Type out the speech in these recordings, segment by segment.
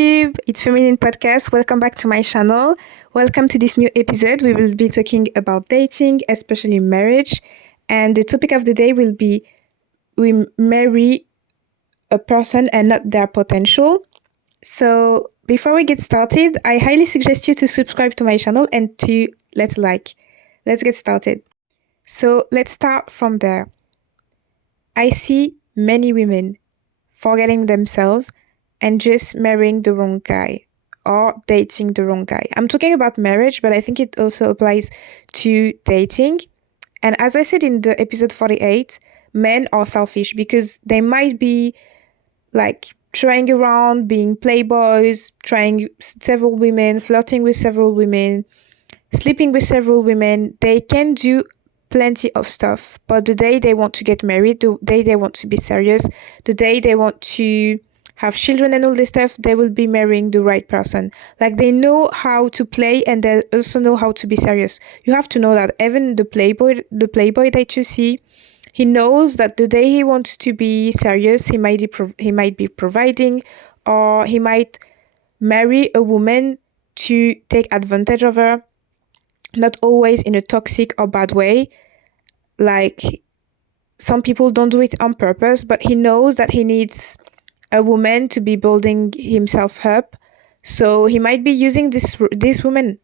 It's Feminine Podcast. Welcome back to my channel. Welcome to this new episode. We will be talking about dating, especially marriage. And the topic of the day will be we marry a person and not their potential. So before we get started, I highly suggest you to subscribe to my channel and to let's get started. So let's start from there. I see many women forgetting themselves and just marrying the wrong guy or dating the wrong guy. I'm talking about marriage, but I think it also applies to dating. And as I said in the episode 48, men are selfish because they might be like trying around, being playboys, trying several women, flirting with several women, sleeping with several women. They can do plenty of stuff, but the day they want to get married, the day they want to be serious, the day they want to have children and all this stuff, they will be marrying the right person. Like they know how to play and they also know how to be serious. You have to know that even the playboy that you see, he knows that the day he wants to be serious, he might be providing, or he might marry a woman to take advantage of her, not always in a toxic or bad way. Like some people don't do it on purpose, but he knows that he needs a woman to be building himself up. So he might be using this woman,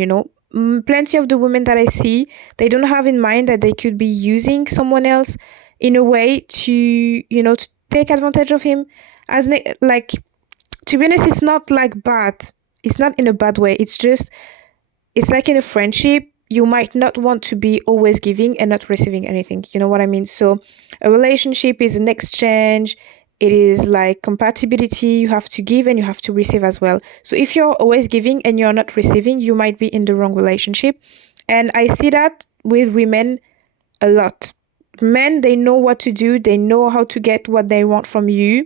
you know. Plenty of the women that I see, they don't have in mind that they could be using someone else in a way to, to take advantage of him. Like, to be honest, it's not like bad. It's not in a bad way. It's like in a friendship, you might not want to be always giving and not receiving anything. You know what I mean? So a relationship is an exchange. It is like compatibility. You have to give and you have to receive as well. So if you're always giving and you're not receiving, you might be in the wrong relationship. And I see that with women a lot. Men, they know what to do. They know how to get what they want from you.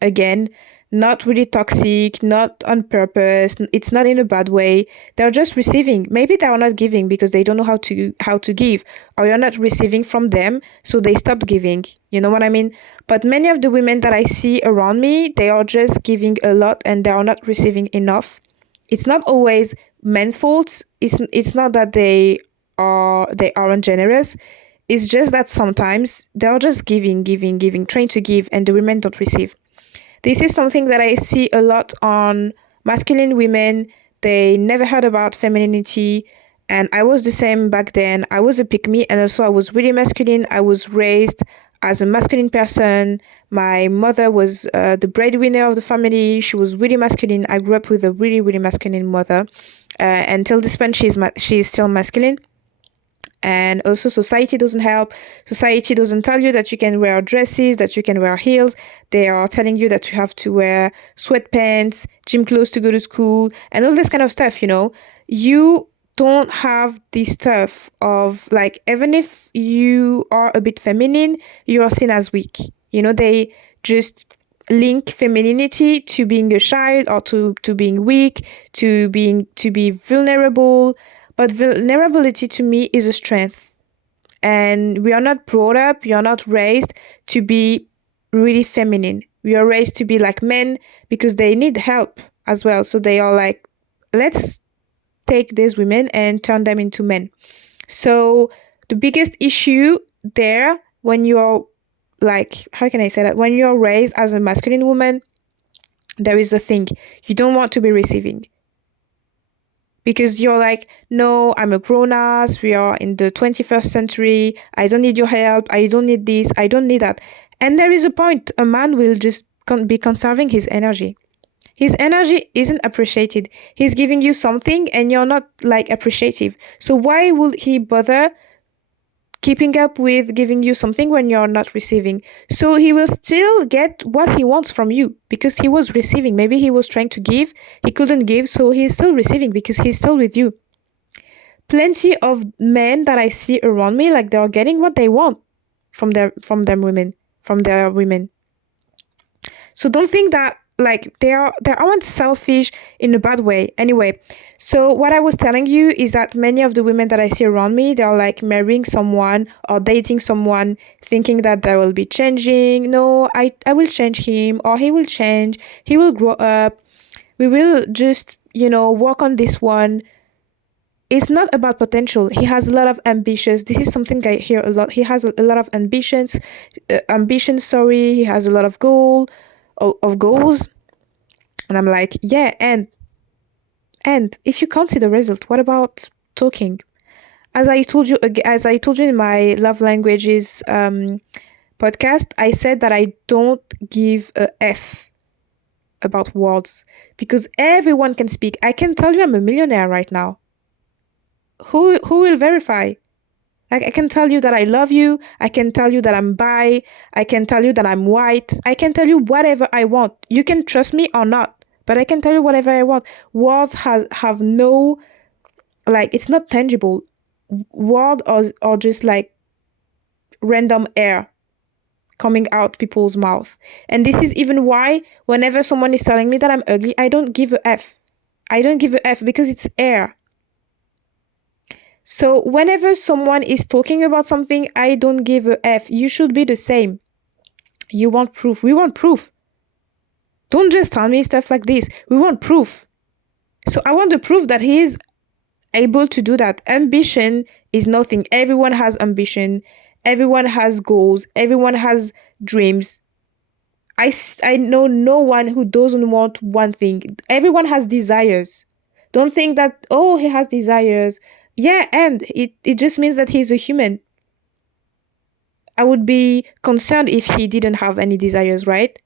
Again, not really toxic, not on purpose. It's not in a bad way. They're just receiving. Maybe they are not giving because they don't know how to give, or you're not receiving from them, so they stopped giving. You know what I mean? But many of the women that I see around me, they are just giving a lot and they are not receiving enough. It's not always men's fault. It's not that they aren't generous. It's just that sometimes they're just giving, trying to give, and the women don't receive. This is something that I see a lot on masculine women. They never heard about femininity. And I was the same back then. I was a pick me, and also I was really masculine. I was raised as a masculine person. My mother was the breadwinner of the family. She was really masculine. I grew up with a really, really masculine mother. Until this point, she's still masculine. And also society doesn't help. Society doesn't tell you that you can wear dresses, that you can wear heels. They are telling you that you have to wear sweatpants, gym clothes to go to school, and all this kind of stuff, you know. You don't have this stuff of like, even if you are a bit feminine, you are seen as weak. You know, they just link femininity to being a child, or to being weak, to be vulnerable. But vulnerability to me is a strength. And we are not brought up, you're not raised to be really feminine. We are raised to be like men because they need help as well. So they are like, let's take these women and turn them into men. So the biggest issue there, when you're like, how can I say that? When you're raised as a masculine woman, there is a thing. You don't want to be receiving. Because you're like, no, I'm a grown-ass, we are in the 21st century, I don't need your help, I don't need this, I don't need that. And there is a point, a man will just be conserving his energy. His energy isn't appreciated. He's giving you something and you're not like appreciative. So why would he bother keeping up with giving you something when you're not receiving? So he will still get what he wants from you because he was receiving. Maybe he was trying to give, he couldn't give, so he's still receiving because he's still with you. Plenty of men that I see around me, like they're getting what they want from their women. So don't think that like they aren't selfish in a bad way. Anyway, so what I was telling you is that many of the women that I see around me, they're like marrying someone or dating someone thinking that they will be changing. No, I will change him, or he will change, he will grow up, we will just, work on this one. It's not about potential. He has a lot of ambitions. This is something I hear a lot. He has a lot of ambitions, sorry. He has a lot of goals. And I'm like, yeah, and if you can't see the result, what about talking? As I told you in my love languages podcast, I said that I don't give a F about words because everyone can speak. I can tell you I'm a millionaire right now. Who will verify? Like, I can tell you that I love you. I can tell you that I'm bi. I can tell you that I'm white. I can tell you whatever I want. You can trust me or not, but I can tell you whatever I want. Words have no, like, it's not tangible. Words are just like random air coming out people's mouth. And this is even why whenever someone is telling me that I'm ugly, I don't give a F. I don't give a F because it's air. So whenever someone is talking about something, I don't give a F. You should be the same. You want proof. We want proof. Don't just tell me stuff like this. We want proof. So I want the proof that he is able to do that. Ambition is nothing. Everyone has ambition. Everyone has goals. Everyone has dreams. I know no one who doesn't want one thing. Everyone has desires. Don't think that, oh, he has desires. Yeah, and it just means that he's a human. I would be concerned if he didn't have any desires, right?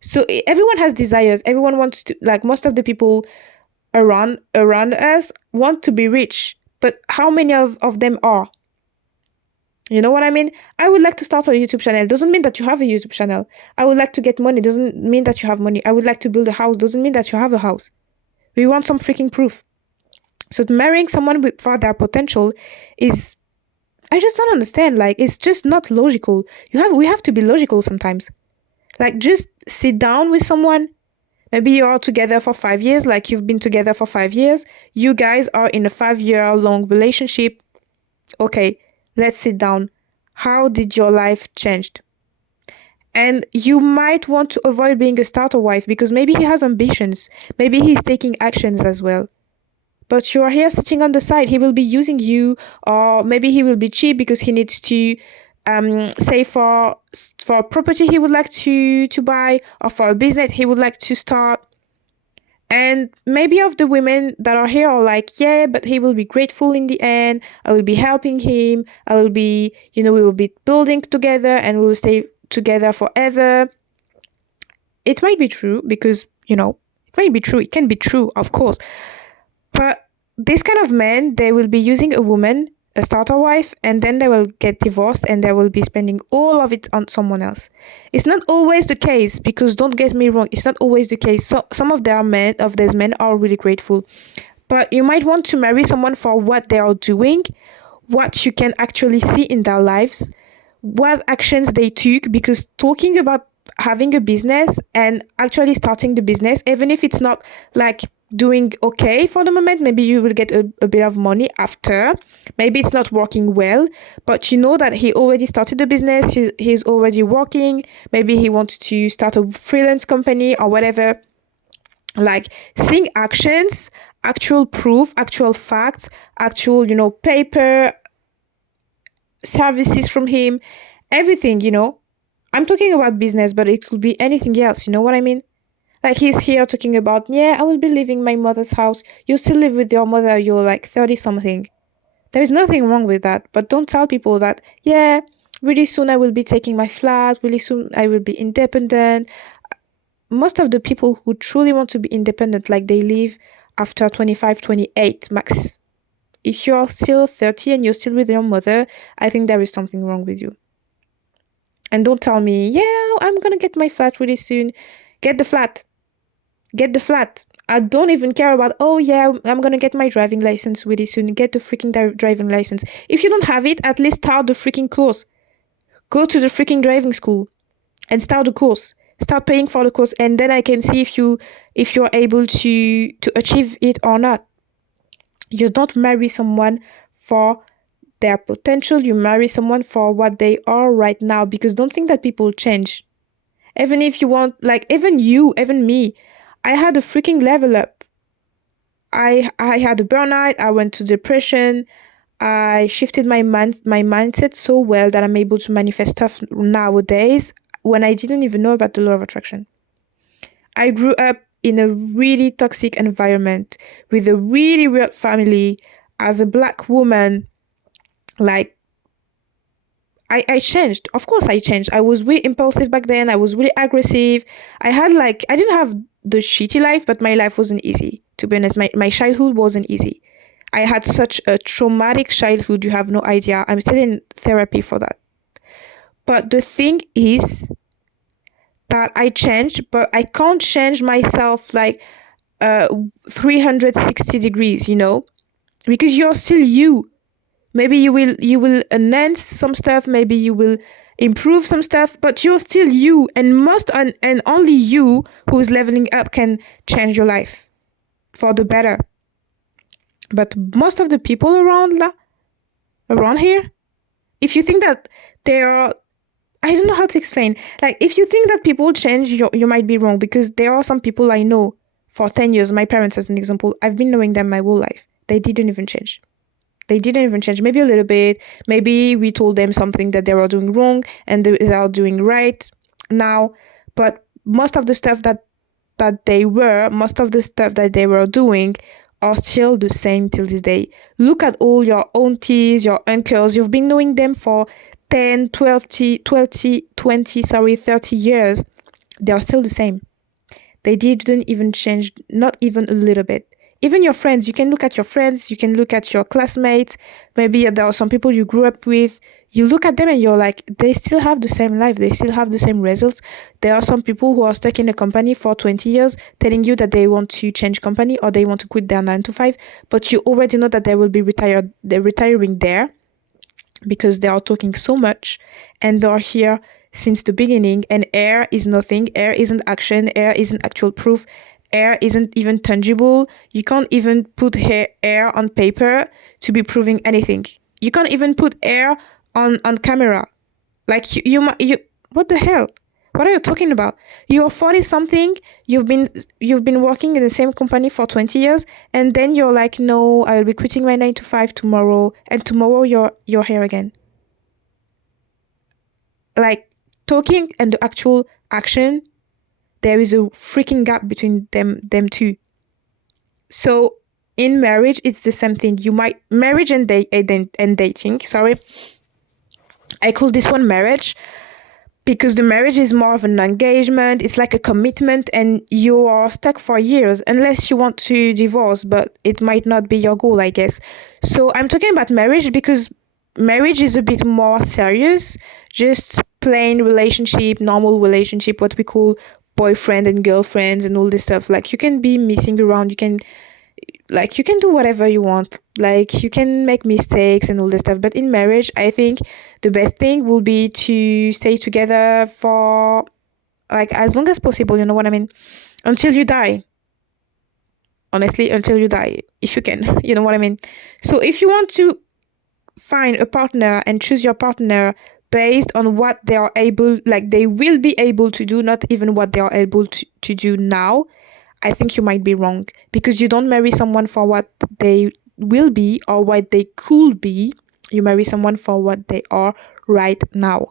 So everyone has desires. Everyone wants to, like, most of the people around us want to be rich. But how many of them are? You know what I mean? I would like to start a YouTube channel. Doesn't mean that you have a YouTube channel. I would like to get money. Doesn't mean that you have money. I would like to build a house. Doesn't mean that you have a house. We want some freaking proof. So marrying someone for their potential is, I just don't understand. Like, it's just not logical. We have to be logical sometimes. Like, just sit down with someone. Maybe you're together for 5 years, like you've been together for 5 years. You guys are in a 5-year long relationship. Okay, let's sit down. How did your life changed? And you might want to avoid being a starter wife because maybe he has ambitions. Maybe he's taking actions as well. But you're here sitting on the side. He will be using you, or maybe he will be cheap because he needs to save for a property he would like to buy, or for a business he would like to start. And maybe of the women that are here are like, yeah, but he will be grateful in the end. I will be helping him. I will be, we will be building together and we will stay together forever. It might be true because, it might be true. It can be true, of course. But this kind of men, they will be using a woman, a starter wife, and then they will get divorced and they will be spending all of it on someone else. It's not always the case, because don't get me wrong, it's not always the case. So some of these men are really grateful. But you might want to marry someone for what they are doing, what you can actually see in their lives, what actions they took, because talking about having a business and actually starting the business, even if it's not like doing okay for the moment, maybe you will get a bit of money after, maybe it's not working well, but you know that he already started the business, he's already working, maybe he wants to start a freelance company or whatever. Like, seeing actions, actual proof, actual facts, actual paper, services from him, everything. I'm talking about business, but it could be anything else. You know what I mean? Like, he's here talking about, yeah, I will be leaving my mother's house. You still live with your mother. You're like 30 something. There is nothing wrong with that. But don't tell people that, yeah, really soon I will be taking my flat. Really soon I will be independent. Most of the people who truly want to be independent, like, they leave after 25, 28 max. If you're still 30 and you're still with your mother, I think there is something wrong with you. And don't tell me, yeah, I'm going to get my flat really soon. Get the flat. Get the flat. I don't even care about, oh yeah, I'm going to get my driving license really soon. Get the freaking driving license. If you don't have it, at least start the freaking course. Go to the freaking driving school and start the course. Start paying for the course, and then I can see if you're able to achieve it or not. You don't marry someone for their potential. You marry someone for what they are right now, because don't think that people change. Even if you want, like, even me, I had a freaking level up. I had a burnout. I went to depression. I shifted my mindset so well that I'm able to manifest stuff nowadays when I didn't even know about the law of attraction. I grew up in a really toxic environment with a really weird family as a Black woman. Like, I changed. Of course, I changed. I was really impulsive back then. I was really aggressive. I didn't have the shitty life, but my life wasn't easy. To be honest, my childhood wasn't easy. I had such a traumatic childhood, you have no idea. I'm still in therapy for that. But the thing is that I changed, but I can't change myself like 360 degrees, because you're still you. Maybe you will enhance some stuff, maybe you will improve some stuff, but you're still you, and only you who's leveling up can change your life for the better. But most of the people around here, if you think that they are, I don't know how to explain. Like, if you think that people change, you might be wrong, because there are some people I know for 10 years. My parents, as an example, I've been knowing them my whole life. They didn't even change. Maybe a little bit. Maybe we told them something that they were doing wrong and they are doing right now. But most of the stuff that they were doing are still the same till this day. Look at all your aunties, your uncles. You've been knowing them for 10, 20, 30 years. They are still the same. They didn't even change, not even a little bit. Even your friends, you can look at your friends, you can look at your classmates. Maybe there are some people you grew up with. You look at them and you're like, they still have the same life. They still have the same results. There are some people who are stuck in a company for 20 years telling you that they want to change company or they want to quit their 9 to 5. But you already know that they will be retired. They're retiring there because they are talking so much and they're here since the beginning. And air is nothing. Air isn't action. Air isn't actual proof. Air isn't even tangible. You can't even put air on paper to be proving anything. You can't even put air on camera. Like, you what the hell? What are you talking about? You're 40 something, you've been working in the same company for 20 years, and then you're like, no, I will be quitting my 9 to 5 tomorrow, and tomorrow you're here again. Like, talking and the actual action, there is a freaking gap between them two. So in marriage, it's the same thing. Marriage and dating, sorry. I call this one marriage because the marriage is more of an engagement. It's like a commitment and you are stuck for years unless you want to divorce, but it might not be your goal, I guess. So I'm talking about marriage because marriage is a bit more serious, just plain relationship, normal relationship, what we call boyfriend and girlfriends and all this stuff. Like, you can be messing around, you can do whatever you want, like you can make mistakes and all this stuff. But in marriage, I think the best thing will be to stay together for like as long as possible, you know what I mean, until you die. Honestly, until you die, if you can. You know what I mean. So if you want to find a partner and choose your partner based on what they are able, like they will be able to do, not even what they are able to do now, I think you might be wrong, because you don't marry someone for what they will be or what they could be. You marry someone for what they are right now.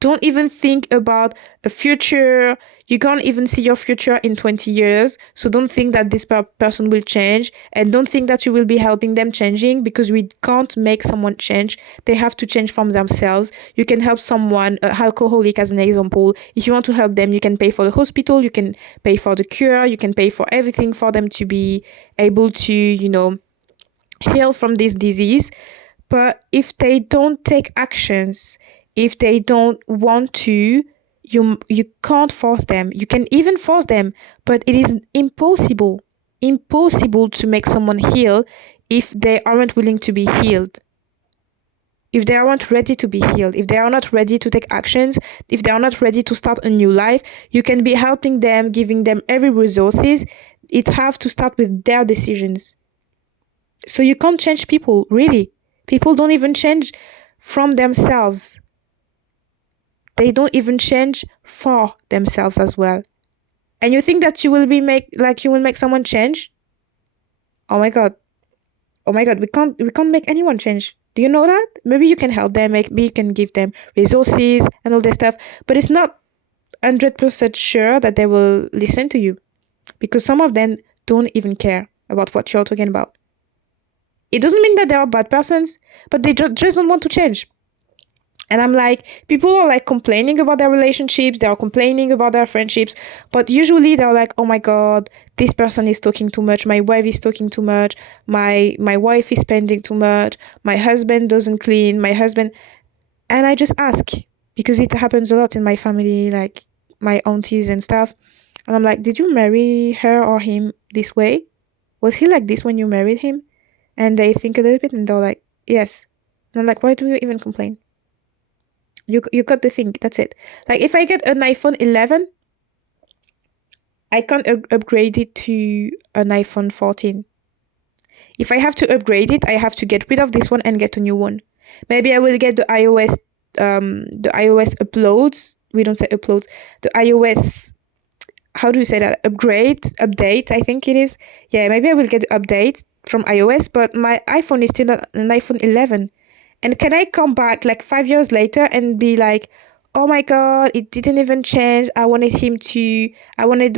Don't even think about a future. You can't even see your future in 20 years. So don't think that this person will change, and don't think that you will be helping them changing, because we can't make someone change. They have to change from themselves. You can help someone, alcoholic as an example. If you want to help them, you can pay for the hospital, you can pay for the cure, you can pay for everything for them to be able to, heal from this disease. But if they don't take actions, if they don't want to, you can't force them. You can even force them, but it is impossible to make someone heal if they aren't willing to be healed. if they aren't ready to be healed, if they are not ready to take actions, if they are not ready to start a new life, you can be helping them, giving them every resources. It have to start with their decisions. So you can't change people, really. People don't even change from themselves. They don't even change for themselves as well. And you think that you will make someone change? Oh my god. Oh my god, we can't make anyone change. Do you know that? Maybe you can help them, maybe you can give them resources and all this stuff, but it's not 100% sure that they will listen to you, because some of them don't even care about what you're talking about. It doesn't mean that they are bad persons, but they just don't want to change. And I'm like, people are like complaining about their relationships, they are complaining about their friendships, but usually they're like, oh my god, this person is talking too much, my wife is talking too much, my wife is spending too much, my husband doesn't clean, my husband. And I just ask, because it happens a lot in my family, like my aunties and stuff. And I'm like, did you marry her or him this way? Was he like this when you married him? And they think a little bit and they're like, yes. And I'm like, why do you even complain? You got to think, that's it. Like if I get an iPhone 11, I can't upgrade it to an iPhone 14. If I have to upgrade it, I have to get rid of this one and get a new one. Maybe I will get the iOS uploads. We don't say uploads. The iOS, how do you say that? Update, I think it is. Yeah, maybe I will get the update from iOS, but my iPhone is still an iPhone 11. And can I come back like 5 years later and be like, oh my god, it didn't even change. I wanted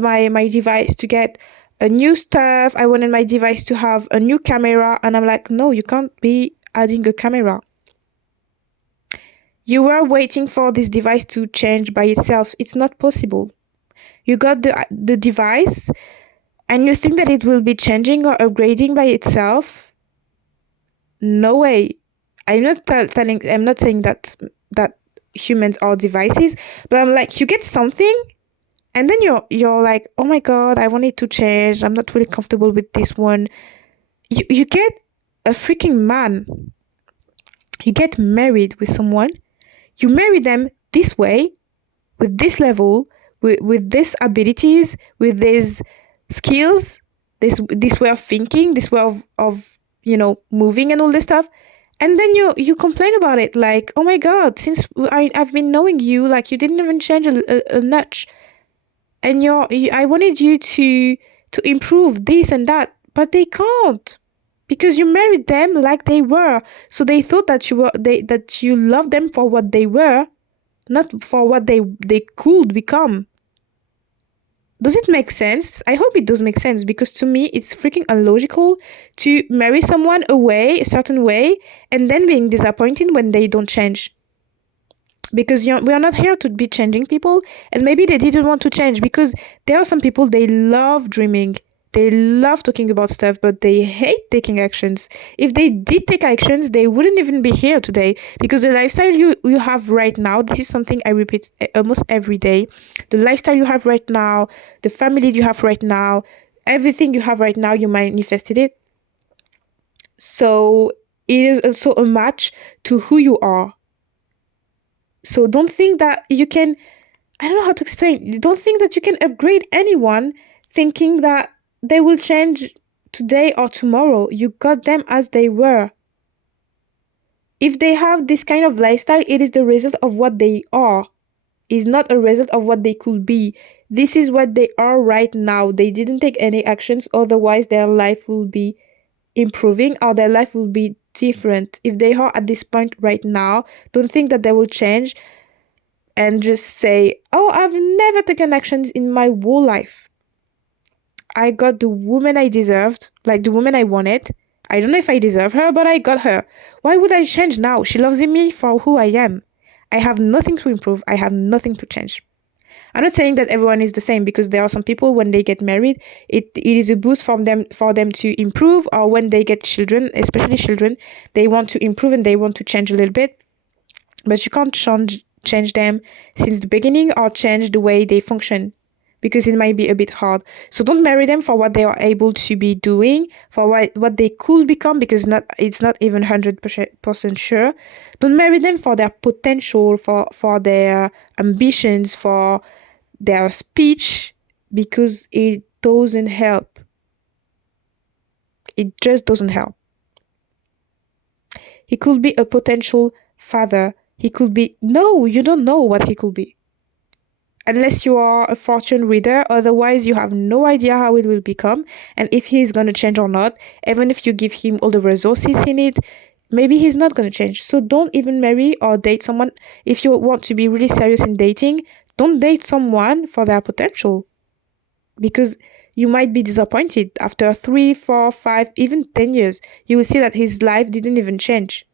my device to get a new stuff. I wanted my device to have a new camera. And I'm like, no, you can't be adding a camera. You were waiting for this device to change by itself. It's not possible. You got the device and you think that it will be changing or upgrading by itself? No way. I'm not saying that humans are devices, but I'm like, you get something and then you're like, oh my god, I want it to change. I'm not really comfortable with this one. You get a freaking man. You get married with someone. You marry them this way, with this level, with these abilities, with these skills, this way of thinking, this way of moving and all this stuff. And then you complain about it, like, oh my god, since I've been knowing you, like you didn't even change a notch, and I wanted you to improve this and that, but they can't, because you married them like they were, so they thought that you loved them for what they were, not for what they could become. Does it make sense? I hope it does make sense, because to me it's freaking illogical to marry someone a certain way, and then being disappointed when they don't change. Because we are not here to be changing people, and maybe they didn't want to change, because there are some people, they love dreaming, they love talking about stuff, but they hate taking actions. If they did take actions, they wouldn't even be here today, because the lifestyle you have right now, this is something I repeat almost every day. The lifestyle you have right now, the family you have right now, everything you have right now, you manifested it. So it is also a match to who you are. So don't think that you can, I don't know how to explain, don't think that you can upgrade anyone thinking that they will change today or tomorrow. You got them as they were. If they have this kind of lifestyle, it is the result of what they are. It's not a result of what they could be. This is what they are right now. They didn't take any actions, otherwise their life will be improving or their life will be different. If they are at this point right now, don't think that they will change and just say, oh, I've never taken actions in my whole life. I got the woman I deserved, like the woman I wanted. I don't know if I deserve her, but I got her. Why would I change now? She loves me for who I am. I have nothing to improve. I have nothing to change. I'm not saying that everyone is the same, because there are some people, when they get married, it is a boost for them to improve, or when they get children, especially children, they want to improve and they want to change a little bit. But you can't change them since the beginning or change the way they function, because it might be a bit hard. So don't marry them for what they are able to be doing, for what they could become, because it's not even 100% sure. Don't marry them for their potential, for their ambitions, for their speech, because it doesn't help. It just doesn't help. He could be a potential father. He could be... No, you don't know what he could be. Unless you are a fortune reader, otherwise you have no idea how it will become and if he's going to change or not. Even if you give him all the resources he needs, maybe he's not going to change. So don't even marry or date someone. If you want to be really serious in dating, don't date someone for their potential, because you might be disappointed. After 3, 4, 5, even 10 years, you will see that his life didn't even change.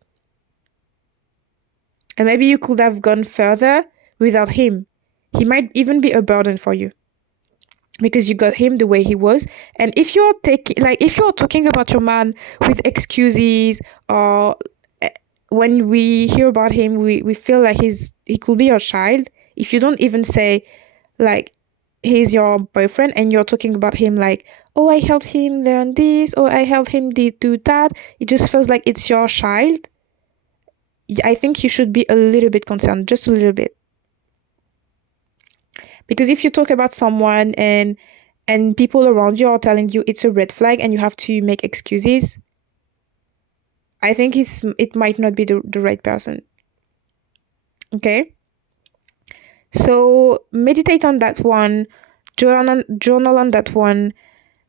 And maybe you could have gone further without him. He might even be a burden for you because you got him the way he was. And if you're talking about your man with excuses, or when we hear about him, we feel like he could be your child. If you don't even say like he's your boyfriend and you're talking about him like, oh, I helped him learn this, or I helped him do that, it just feels like it's your child. I think you should be a little bit concerned, just a little bit. Because if you talk about someone and people around you are telling you it's a red flag and you have to make excuses, I think it might not be the right person. Okay? So meditate on that one, journal on that one,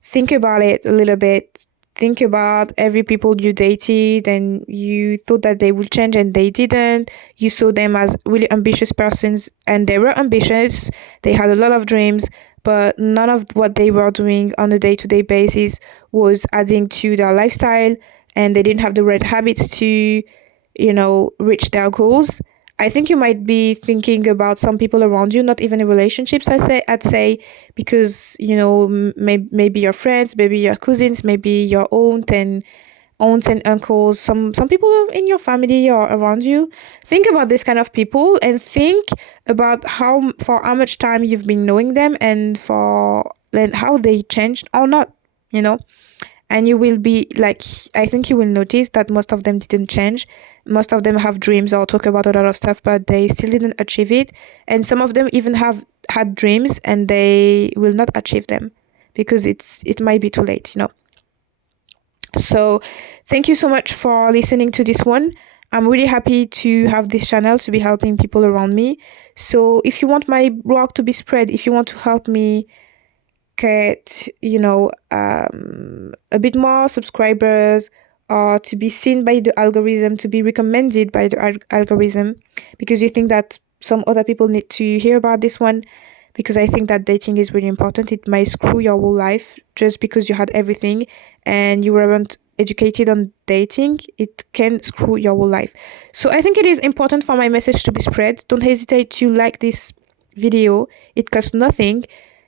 think about it a little bit. Think about every people you dated and you thought that they would change and they didn't. You saw them as really ambitious persons and they were ambitious. They had a lot of dreams, but none of what they were doing on a day-to-day basis was adding to their lifestyle, and they didn't have the right habits to, reach their goals. I think you might be thinking about some people around you, not even in relationships, I'd say, because, maybe your friends, maybe your cousins, maybe your aunts and uncles, some people in your family or around you. Think about this kind of people and think about for how much time you've been knowing them and how they changed or not, and you will be like, I think you will notice that most of them didn't change. Most of them have dreams or talk about a lot of stuff, but they still didn't achieve it. And some of them even have had dreams and they will not achieve them because it might be too late, So thank you so much for listening to this one. I'm really happy to have this channel to be helping people around me. So if you want my blog to be spread, if you want to help me get a bit more subscribers, or to be seen by the algorithm, to be recommended by the algorithm, because you think that some other people need to hear about this one, because I think that dating is really important. It might screw your whole life just because you had everything and you weren't educated on dating. It can screw your whole life. So I think it is important for my message to be spread. Don't hesitate to like this video. It costs nothing.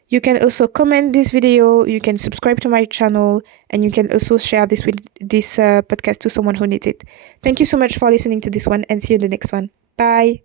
You can also comment this video, you can subscribe to my channel, and you can also share this podcast to someone who needs it. Thank you so much for listening to this one, and see you in the next one. Bye.